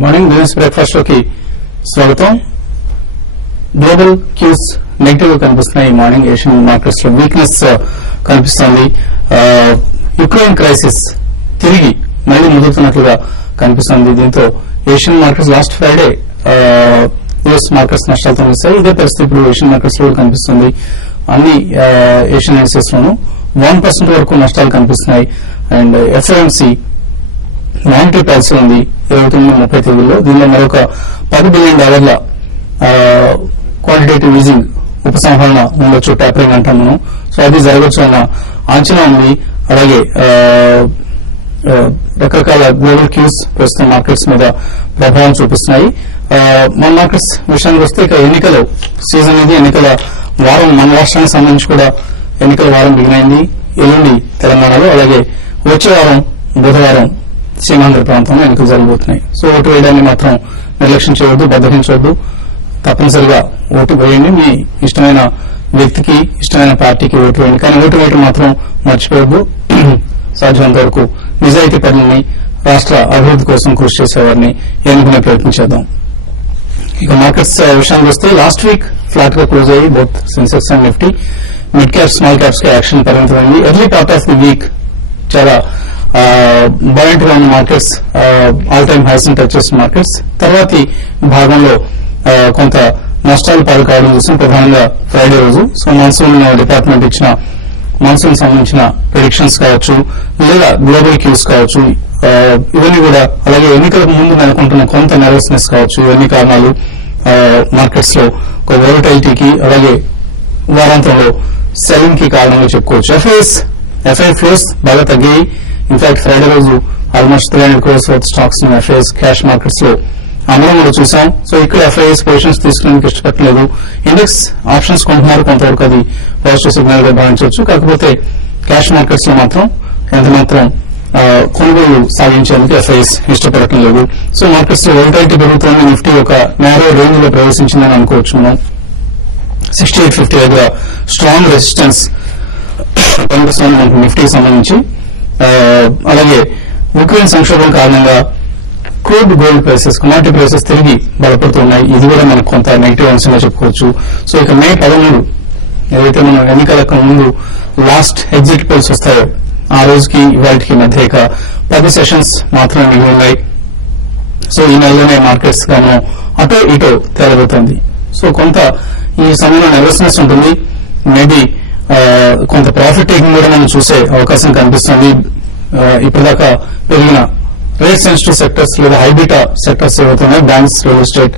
Good morning. Business breakfast లోకి స్వాగతం. Global cues negative గా కనిపిస్తున్నాయి. ఈ మార్నింగ్ ఏషియన్ మార్కెట్స్ లో వీక్నెస్ కనిపిస్తోంది. యుక్రెయిన్ క్రైసిస్ తిరిగి మళ్లీ ముదురుతున్నట్లుగా కనిపిస్తోంది. దీంతో Asian markets last Friday US markets నష్టాలతో ముగిశాయి. ఇదే పరిస్థితి ఇప్పుడు ఏషియన్ మార్కెట్స్ లో కనిపిస్తుంది. అన్ని ఏషియన్ ఇండెక్సెస్ లోనూ 1% వరకు నష్టాలు కనిపిస్తున్నాయి. అండ్ ఎఫ్ఓఎంసీ మానిటరీ పాలసీ ఉంది 29-30 తేదీల్లో. దీనిలో మరొక $10 బిలియన్ క్వాంటిటేటివ్ ఈజింగ్ ఉపసంహరణ ఉండొచ్చు, ట్యాపరింగ్ అంటాం మనం. సో అది జరగచ్చు అన్న అంచనా ఉంది. అలాగే రకరకాల గ్లోబల్ క్యూస్ ప్రస్తుతం మార్కెట్స్ మీద ప్రభావం చూపిస్తున్నాయి. మన మార్కెట్స్ విషయానికి వస్తే ఇక ఎన్నికల సీజన్ ఇది, ఎన్నికల వారం. మన రాష్ట్రానికి సంబంధించి కూడా ఎన్నికల వారం బిగినైంది. ఎల్లుండి తెలంగాణలో, అలాగే వచ్చే వారం బుధవారం సీమాంధ్ర ప్రాంతంలో ఎన్నికలు జరగబోతున్నాయి. సో ఓటు వేయడాన్ని మాత్రం నిర్లక్ష్యం చేయవద్దు, బద్దగించవద్దు. తప్పనిసరిగా ఓటు వేయండి. మీ ఇష్టమైన వ్యక్తికి, ఇష్టమైన పార్టీకి ఓటు వేయండి. కానీ ఓటు వేయడం మాత్రం మర్చిపోవద్దు. సాధ్యమైనంత వరకు నిజాయితీ పనులని, రాష్ట్ర అభివృద్ది కోసం కృషి చేసేవారిని ఎన్నుకునే ప్రయత్నం చేద్దాం. ఇక మార్కెట్స్ విషయానికి వస్తే లాస్ట్ వీక్ ఫ్లాట్ గా క్లోజ్ అయ్యి both Sensex and Nifty. Mid caps, small caps కి యాక్షన్ పరిమితమైంది. Early part of the week చాలా బయట ఉన్న మార్కెట్స్ ఆల్ టైమ్ హైస్ ని టచ్ చేసిన మార్కెట్స్ తర్వాతి భాగంలో కొంత నష్టాలు పాలు కావడం చూసాం, ప్రధానంగా ఫ్రైడే రోజు. సో మాన్సూన్ డిపార్ట్మెంట్ ఇచ్చిన మాన్సూన్ సంబంధించిన ప్రిడిక్షన్స్ కావచ్చు, లేదా గ్లోబల్ క్యూస్ కావచ్చు, ఇవన్నీ కూడా, అలాగే ఎన్నికలకు ముందు నెలకొంటున్న కొంత నర్వస్నెస్ కావచ్చు, ఇవన్నీ కారణాలు మార్కెట్స్ లో ఒక వోలటైలిటీకి, అలాగే వారాంతంలో సెల్లింగ్ కి కారణంగా చెప్పుకోవచ్చు. ఎఫ్ఐ ఫ్లోస్ బాగా తగ్గాయి. ఇన్ఫాక్ట్ ఫ్రైడే రోజు ఆల్మోస్ట్ 300 crores వర్త్ స్టాక్స్ ని ఎఫ్ఐఎస్ క్యాష్ మార్కెట్స్ లో అమ్మడం కూడా చూసాం. సో ఇక్కడ ఎఫ్ఐఎస్ పొజిషన్స్ తీసుకునేందుకు ఇష్టపడలేదు. ఇండెక్స్ ఆప్షన్స్ కొంటున్నారు, కొంతవరకు అది పాజిటివ్ సిగ్నల్ గా భావించవచ్చు. కాకపోతే క్యాష్ మార్కెట్స్ లో మాత్రం ఎంత మాత్రం కొనుగోలు సాగించేందుకు ఎఫ్ఐఎస్ ఇష్టపడటం లేదు. సో మార్కెట్స్ లో వోలటైలిటీ పెరుగుతోంది. నిఫ్టీ ఒక నేరో రేంజ్ లో ప్రవేశించిందని అనుకోవచ్చు మనం. 6850 దగ్గర స్ట్రాంగ్ రెసిస్టెన్స్ కనిపిస్తుంది మనకు నిఫ్టీకి సంబంధించి. అలాగే యుక్రెయిన్ సంక్షోభం కారణంగా crude gold prices, commodity prices తిరిగి బలపడుతున్నాయి. ఇది కూడా మనకు కొంత నెగిటివ్ అంశంగా చెప్పుకోవచ్చు. సో ఇక మే 13 ఏదైతే మనం ఎన్నికలకు ముందు లాస్ట్ ఎగ్జిట్ పోల్స్ వస్తాయో ఆ రోజుకి ఇవాళకి మధ్య ఇక 10 సెషన్స్ మాత్రమే మిగిలి ఉన్నాయి. సో ఈ నెలలోనే మార్కెట్స్ గా మనం అటో ఇటో తేలబోతోంది. సో కొంత ఈ సమయంలో నర్వస్నెస్ ఉంటుంది. మేబీ కొంత ప్రాఫిట్ టేకింగ్ కూడా మనం చూసే అవకాశం కనిపిస్తుంది. ఇప్పటిదాకా పెరిగిన రేట్ సెన్సిటివ్ సెక్టర్స్ లేదా హైబీటా సెక్టర్స్ ఏవైతున్నాయి, బ్యాంక్స్, రియల్ ఎస్టేట్,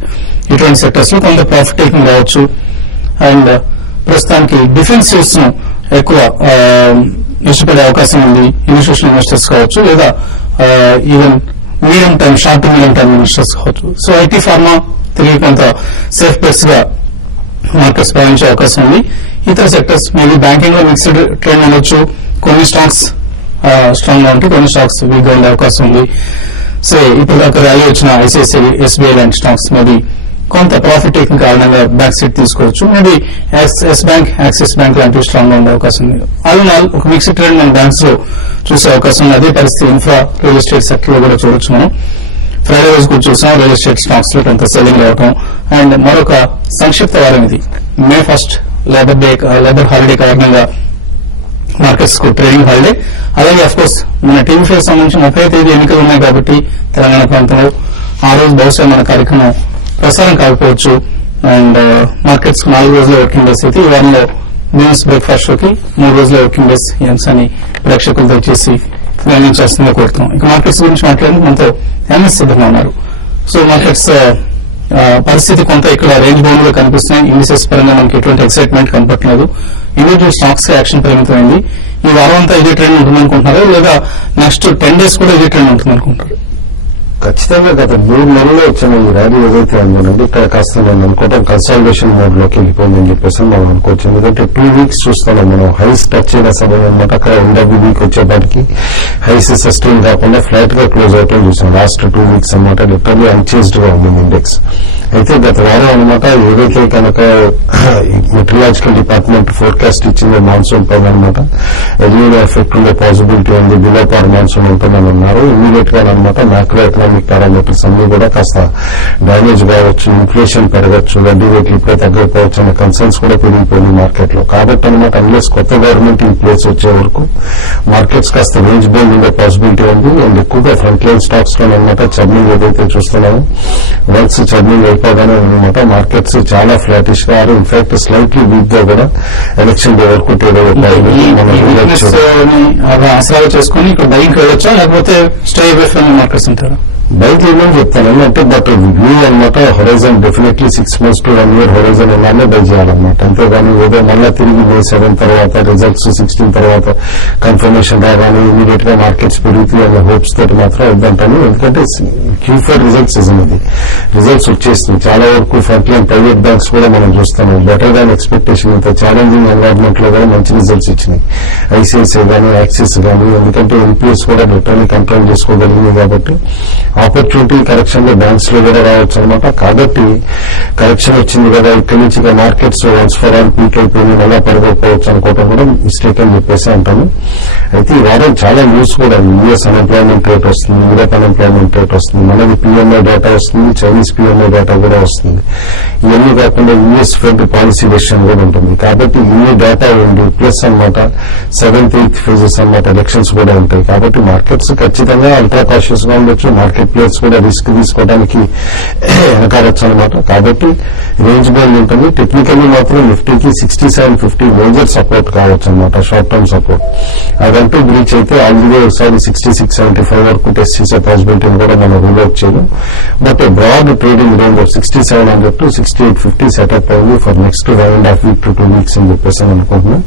ఇటువంటి సెక్టర్స్ లో కొంత ప్రాఫిట్ టేకింగ్ రావచ్చు. అండ్ ప్రస్తుతానికి డిఫెన్సివ్స్ ను ఎక్కువ ఇష్టపడే అవకాశం ఉంది. ఇన్స్టిట్యూషనల్ ఇన్వెస్టర్స్ కావచ్చు, లేదా even medium time, short to medium time investors కావచ్చు. సో ఐటీ, ఫార్మా తిరిగి కొంత సేఫ్ బెట్స్ గా మార్కెట్స్ భావించే అవకాశం ఉంది. ఇతర సెక్టర్స్ మేబీ బ్యాంకింగ్ లో మిక్స్డ్ ట్రెండ్ ఉండొచ్చు. కొన్ని స్టాక్స్ స్ట్రాంగ్ గా ఉంటే కొన్ని స్టాక్స్ వీక్ గా ఉండే అవకాశం ఉంది. సో ఇప్పుడు దాకా ర్యాలీ వచ్చిన ఐసిఐసిఐ, ఎస్బీఐ లాంటి స్టాక్స్ మేబీ కొంత ప్రాఫిట్ టేకింగ్ కారణంగా బ్యాక్ సీట్ తీసుకోవచ్చు. Maybe Yes Bank, Axis Bank లాంటివి స్ట్రాంగ్ గా ఉండే అవకాశం ఉంది. ఆల్ ఇన్ ఆల్ ఒక మిక్స్డ్ ట్రెండ్ మన బ్యాంక్స్ లో చూసే అవకాశం ఉంది. అదే పరిస్థితి ఇన్ఫ్రా, రియల్ ఎస్టేట్ సెక్టర్ లో కూడా చూడొచ్చు మనం. ఫ్రైడే రోజు కూడా చూసాం రియల్ ఎస్టేట్ స్టాక్స్ లో కొంత సెల్లింగ్ రావటం. అండ్ మరొక సంక్షిప్త వారం ఇది. మే 1 లేబర్ హాలిడే కారణంగా మార్కెట్స్ కు ట్రేడింగ్ హాలిడే. అలాగే అఫ్ కోర్స్ మన టీవీ ఫేర్ సంబంధించి 30వ తేదీ ఎన్నికలు ఉన్నాయి కాబట్టి తెలంగాణ ప్రాంతంలో ఆ రోజు బహుశా మన కార్యక్రమం ప్రసారం కాకపోవచ్చు. అండ్ మార్కెట్స్ 4 రోజుల వర్కింగ్ డేస్ అయితే ఈ వారంలో బిజినెస్ బ్రేక్ఫాస్ట్ షోకి 3 రోజుల వర్కింగ్ డేస్ ఈ అంశాన్ని ప్రేక్షకులు దయచేసి గమనించాల్సిందిగా కోరుతాం. ఇక మార్కెట్స్ గురించి మాట్లాడేందుకు మనతో ఎంఎస్ సిద్ధంగా ఉన్నారు. సో మార్కెట్స్ పరిస్థితి కొంత ఇక్కడ రేంజ్ బౌండ్ గా కనిపిస్తున్నాయి. ఇండిసెస్ పరంగా మనకి ఎటువంటి ఎక్సైట్మెంట్ కనపట్లేదు. ఇండివిజువల్ స్టాక్స్ కి యాక్షన్ పరిమితమైంది. ఈ వారం అంతా ఇదే ట్రెండ్ ఉంటుందనుకుంటున్నారా, లేదా నెక్స్ట్ 10 days కూడా ఇదే ట్రెండ్ ఉంటుందనుకుంటారు? ఖచ్చితంగా గత 3 నెలల్లో వచ్చిన ఈ ర్యాలీ ఏదైతే ఉందండి, ఇక్కడ కాస్త నేను అనుకోవటం కన్సాలిడేషన్ మోడ్ లోకి వెళ్ళిపోయిందని చెప్పేసి మనం అనుకోవచ్చు. ఎందుకంటే 2 weeks చూస్తున్నాం మనం హైస్ టచ్ అయిన సమయం అనమాట. అక్కడ ఎండ్ ఆఫ్ ది వీక్ వచ్చేపాటికి హైస్ సస్టైన్ కాకుండా ఫ్లాట్ గా క్లోజ్ అవటం చూసాం. లాస్ట్ 2 weeks అనమాట లిటరల్లీ అన్చేంజ్డ్ గా ఉంది ఇండెక్స్. అయితే గత వారం అనమాట ఏదైతే కనుక మెట్రలాజికల్ డిపార్ట్మెంట్ ఫోర్కాస్ట్ ఇచ్చిందో మాన్సూన్ పైన అనమాట ఎర్లీగా ఎఫెక్ట్ ఉండే పాసిబిలిటీ ఉంది, బిలో పార్ మాన్సూన్ ఉంటుందని అన్నారు. ఇమీడియట్ గా అనమాట మ్యాక్రో ఎకనామిక్ ఎకనామిక్ పారామీటర్స్ అన్ని కూడా కాస్త డ్యామేజ్ కావచ్చు, ఇన్ఫ్లేషన్ పెరగచ్చు, వడ్డీ రేట్లు ఇప్పుడే తగ్గకపోవచ్చు అనే కన్సర్న్స్ కూడా పెరిగిపోయింది మార్కెట్ లో. కాబట్టి అనమాట అన్లెస్ కొత్త గవర్నమెంట్ ఈ ప్లేస్ వచ్చే వరకు మార్కెట్స్ కాస్త రేంజ్ బౌండ్ ఉండే పాసిబిలిటీ ఉంది. అండ్ ఎక్కువగా ఫ్రంట్ లైన్ స్టాక్స్ లో అనమాట చర్నింగ్ ఏదైతే చూస్తున్నామో వన్స్ చర్నింగ్ అయిపోగానే అనమాట మార్కెట్స్ చాలా ఫ్లాటిష్ గా ఇన్ఫాక్ట్ స్లైట్లీ వీక్ గా కూడా ఎలక్షన్ డే వరకు ట్రేడ్ ఆసరాలు చేసుకుని ఇక్కడ బైక్ వెళ్ళొచ్చా లేకపోతే స్టే అవే ఫ్రమ్ మార్కెట్స్ అంటారా? బయట ఏమని చెప్తాను అంటే బట్ వ్యూ అనమాట horizon definitely 6 months to 1 year horizon ఉన్నానే బై చేయాలన్నమాట. అంతేగాని ఏదో మళ్ళా తిరిగి May 7 తర్వాత రిజల్ట్స్ 16 తర్వాత కన్ఫర్మేషన్ రాగానే ఇమీడియట్ గా మార్కెట్స్ పెరుగుతాయి అనే హోప్స్ తోటి మాత్రం వద్దంటాను. ఎందుకంటే Q4 రిజల్ట్స్ ఇది రిజల్ట్స్ వచ్చేస్తుంది. చాలా వరకు ఫ్రంట్ లైన్ ప్రైవేట్ బ్యాంక్స్ కూడా మనం చూస్తాము బెటర్ దాన్ ఎక్స్పెక్టేషన్. ఇంత ఛాలెంజింగ్ ఎన్వైరన్మెంట్ లో కూడా మంచి రిజల్ట్స్ ఇచ్చినాయి. ఐసిఐసిఐ గానీ యాక్సిస్ గానీ, ఎందుకంటే ఎన్పిఎస్ కూడా బెటర్ని కంట్రోల్ చేసుకోగలిగింది. కాబట్టి ఆపర్చునిటీ కరెక్షన్ లో బ్యాంక్స్ లో కూడా రావచ్చు అనమాట. కాబట్టి కరెక్షన్ వచ్చింది కదా ఇక్కడి నుంచి ఇక markets once for all peak అయిపోయింది మళ్ళా పడిపోవచ్చు అనుకోవడం కూడా మిస్టేక్ అని చెప్పేసి అంటాను. అయితే ఈ వారం చాలా న్యూస్ కూడా యూఎస్ అన్ఎంప్లాయ్మెంట్ రేట్ వస్తుంది, యూరోప్ అన్ఎంప్లాయ్మెంట్ రేట్ వస్తుంది, మనది పిఎంఐ డేటా వస్తుంది, చైనీస్ పిఎంఐ డేటా కూడా వస్తుంది. ఇవన్నీ కాకుండా యూఎస్ ఫెడ్ పాలసీ డెసిషన్ కూడా ఉంటుంది. కాబట్టి ఇన్ని డేటా ఉంది ప్లస్ అనమాట 7th 8th ఫేజెస్ అనమాట ఎలక్షన్స్ కూడా ఉంటాయి. కాబట్టి మార్కెట్స్ ఖచ్చితంగా అల్ట్రా కాషియస్ గా ఉండొచ్చు. మార్కెట్ ప్లేయర్స్ కూడా రిస్క్ తీసుకోవడానికి వెనకాడచ్చు అనమాట. కాబట్టి రేంజ్ బౌండ్ ఉంటుంది. టెక్నికల్లీ మాత్రం నిఫ్టీకి 6750 మేజర్ సపోర్ట్ కావచ్చు అనమాట, షార్ట్ టర్మ్ సపోర్ట్. అదంటూ బ్రీచ్ అయితే ఆల్రెడీ ఒకసారి 6675 వరకు టెస్ట్ చేసే పాసిబిలిటీని కూడా మనం రూల్ అవుట్ చేయడం. But broad trading range of 6700 to 6850 setup అయింది for next 1.5 week to 2 weeks అని చెప్పేసి అనుకుంటున్నాం.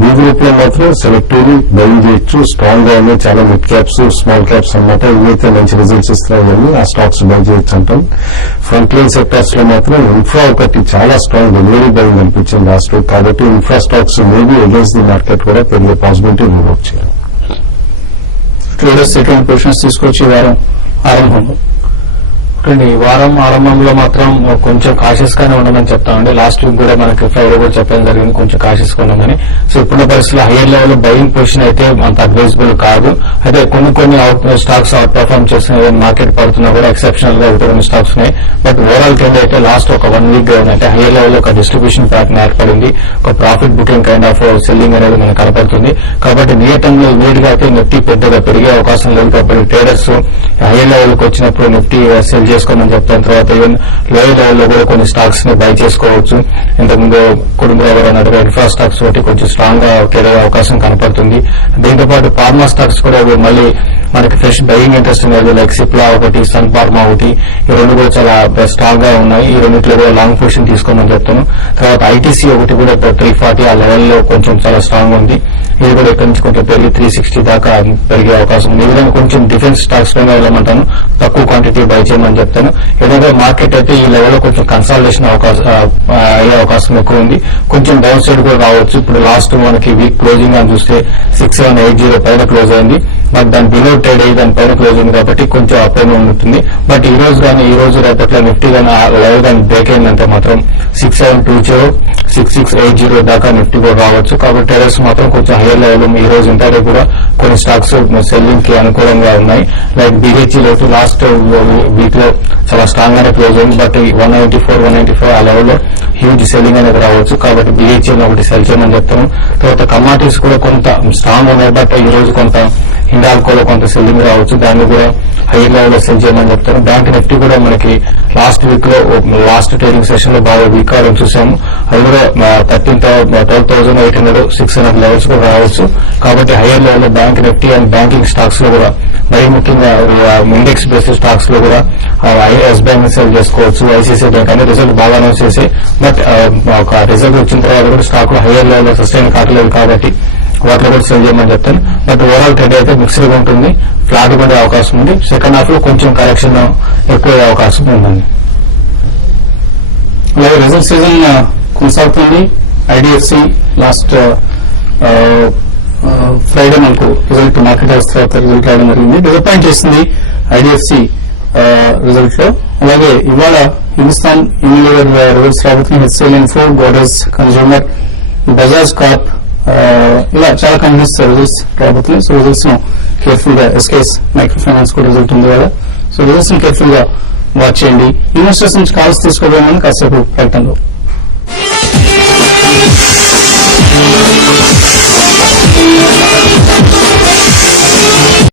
బీ గ్రూప్ లో మాత్రం సెలెక్టివ్లీ బయింగ్ చేయొచ్చు. స్ట్రాంగ్ గా ఉన్నాయి చాలా మిడ్ క్యాప్స్, స్మాల్ క్యాప్స్ అనమాట. ఇవైతే మంచి రిజల్ట్స్ ఇస్తున్నాయని ఆ స్టాక్స్ బై చేయొచ్చు అంటాం. ఫ్రంట్ లైన్ సెక్టర్స్ లో మాత్రం ఇన్ఫ్రా ఒకటి చాలా స్ట్రాంగ్ డెలివరీ బయింగ్ అనిపించింది లాస్ట్ వీక్. కాబట్టి infra stocks maybe against the market కూడా పెరిగే పాసిబిలిటీ రూల్ అవుట్ చేయాలి. ట్రేడర్స్ ఎటువంటి పొజిషన్స్ తీసుకొచ్చి వారం ఆరంభంలో ఈ వారం ఆరంభంలో మాత్రం కొంచెం కాషియస్ గానే ఉండమని చెప్తామండి. లాస్ట్ వీక్ కూడా మనకి ఫ్రైడే కూడా చెప్పడం జరిగింది కొంచెం కాషియస్ గా ఉండమని. సో ఇప్పుడున్న పరిస్థితుల్లో హైయర్ లెవెల్ బయింగ్ పొజిషన్ అయితే అంత అడ్వైజబుల్ కాదు. అయితే కొన్ని స్టాక్స్ అవుట్ పర్ఫార్మ్ చేస్తున్న మార్కెట్ పడుతున్నా కూడా ఎక్సెప్షనల్ గా కొన్ని స్టాక్స్ ఉన్నాయి. బట్ ఓవరాల్ కింద అయితే లాస్ట్ ఒక 1 week గా అంటే హైయర్ లెవెల్ ఒక డిస్ట్రిబ్యూషన్ ప్యాటర్న్ ఏర్పడింది. ఒక profit booking kind of selling అనేది మనకు కనపడుతుంది. కాబట్టి నియర్ టర్మ్ లో ఇమీడియట్ గా అయితే నిఫ్టీ పెద్దగా పెరిగే అవకాశం లేదు. కాబట్టి ట్రేడర్స్ హైయర్ లెవెల్ కి వచ్చినప్పుడు నిఫ్టీ సెల్ చేసుకోమని చెప్తాను. తర్వాత ఈవెన్ లోయర్ లెవెల్ లో కూడా కొన్ని స్టాక్స్ ని బై చేసుకోవచ్చు. ఇంతకుముందు కుటుంబరావు అన్నట్టుగా ఇన్ఫ్రా స్టాక్స్ తోటి కొంచెం స్ట్రాంగ్ గా పెరిగే అవకాశం కనపడుతుంది. దీంతో పాటు ఫార్మా స్టాక్స్ కూడా మళ్ళీ మనకి ఫ్రెష్ బయింగ్ ఇంట్రెస్ట్ అనేది లైక్ సిప్లా ఒకటి, సన్ ఫార్మా ఒకటి, ఈ రెండు కూడా చాలా స్ట్రాంగ్ గా ఉన్నాయి. ఈ రెండింటిలో కూడా లాంగ్ పొజిషన్ తీసుకోమని చెప్తాను. తర్వాత ఐటీసీ ఒకటి కూడా 340 ఆ లెవెల్ లో కొంచెం చాలా స్ట్రాంగ్ ఉంది. ఇది కూడా ఇక్కడ నుంచి కొంచెం పెరిగి 360 దాకా పెరిగే అవకాశం ఉంది. ఈ విధంగా కొంచెం డిఫెన్స్ స్టాక్స్ పైన వెళ్ళమంటాను, తక్కువ క్వాంటిటీ బై చేయమని చెప్తాను. ఏదైతే మార్కెట్ అయితే ఈ లెవెల్ లో కొంచెం కన్సాలిడేషన్ అయ్యే అవకాశం ఎక్కువ ఉంది. కొంచెం డౌన్ సైడ్ కూడా రావచ్చు. ఇప్పుడు లాస్ట్ మనకి వీక్ క్లోజింగ్ అని చూస్తే 6780 పైన క్లోజ్ అయింది. బట్ దాని బిలో ట్రేడ్ అయ్యి దాని పైన క్లోజ్ అయింది కాబట్టి కొంచెం అప్ అండ్ ఉంటుంది. బట్ ఈ రోజు కానీ ఈ రోజు రేపట్లో నిఫ్టీ కానీ లెవెల్ కానీ బ్రేక్ అయిందంటే మాత్రం 6720 6680 దాకా నిఫ్టీ కూడా రావచ్చు. కాబట్టి ట్రేడర్స్ మాత్రం కొంచెం హైయర్ లెవెల్ ఈ రోజు ఇంటర్డే కూడా కొన్ని స్టాక్స్ సెల్లింగ్ కి అనుకూలంగా ఉన్నాయి. Like BHE rate last week లో చాలా స్ట్రాంగ్ గానే క్లోజ్ అయింది. బట్ 194 ఆ లెవెల్ లో హ్యూజ్ సెల్లింగ్ అనేది రావచ్చు. కాబట్టి బిహెచ్ఈ ఒకటి సెల్ చేయమని చెప్తాను. తర్వాత కమాడిటీస్ కూడా కొంత స్ట్రాంగ్ ఉన్నాయి. బట్ ఈ రోజు కొంత హిండాల్కోలో కొంత సెల్లింగ్ రావచ్చు. దాన్ని కూడా హైయర్ లెవెల్ లో సెల్ చేయమని చెప్తాను. బ్యాంక్ నిఫ్టీ కూడా మనకి లాస్ట్ వీక్ లో లాస్ట్ ట్రేడింగ్ సెషన్ లో బాగా వీక్ అవడం చూసాము. అది కూడా 12,800 600 లెవెల్స్ కూడా రావచ్చు. కాబట్టి హైయర్ లెవెల్ లో bank Nifty and banking stocks లో కూడా మరీ ముఖ్యంగా ఇండెక్స్ బేస్డ్ స్టాక్స్ లో కూడా ఎస్ బ్యాంక్ సెల్ చేసుకోవచ్చు. ఐసీసీ బ్యాంక్ అనేది రిజల్ట్ బాగా అనౌన్స్ చేసి బట్ ఒక రిజల్ట్ వచ్చిన తర్వాత కూడా స్టాక్ లో హైయర్ లెవెల్ లో సస్టైన్ కావట్లేదు కాబట్టి వాటిలో కూడా సెల్ చేయమని చెప్తాను. బట్ ఓవరాల్ ట్రేడ్ అయితే మిక్స్డ్ గా ఉంటుంది, ఫ్లాట్ పడే అవకాశం ఉంది. సెకండ్ హాఫ్ లో కొంచెం కరెక్షన్ ఎక్కువ అయ్యే అవకాశం ఉందండి. అలాగే రిజల్ట్ సీజన్ కొనసాగుతుంది. ఐడిఎఫ్సి లాస్ట్ ఫ్రైడే మనకు రిజల్ట్ మార్కెట్ హౌస్ తర్వాత రిజల్ట్ రావడం జరిగింది. డిసప్పాయింట్ చేసింది ఐడిఎఫ్సి రిజల్ట్ లో. అలాగే ఇవాళ హిందుస్థాన్ యూనిలివర్ రిజల్ట్స్ రాబోతున్నాయి. HCl info, goddess consumer, Bajaj Corp, ఇలా చాలా కంపెనీస్ రిజల్ట్స్ రాబోతున్నాయి. సో రిజల్ట్స్ ను కేర్ఫుల్ గా ఎస్కేఎస్ మైక్రో ఫైనాన్స్ కూడా రిజల్ట్ ఉంది కదా. సో రిజల్ట్స్ ని కేర్ఫుల్ గా వాచ్ చేయండి. ఇన్వెస్టర్స్ నుంచి కాల్స్ తీసుకోవడానికి కాసేపు ప్రకటనలో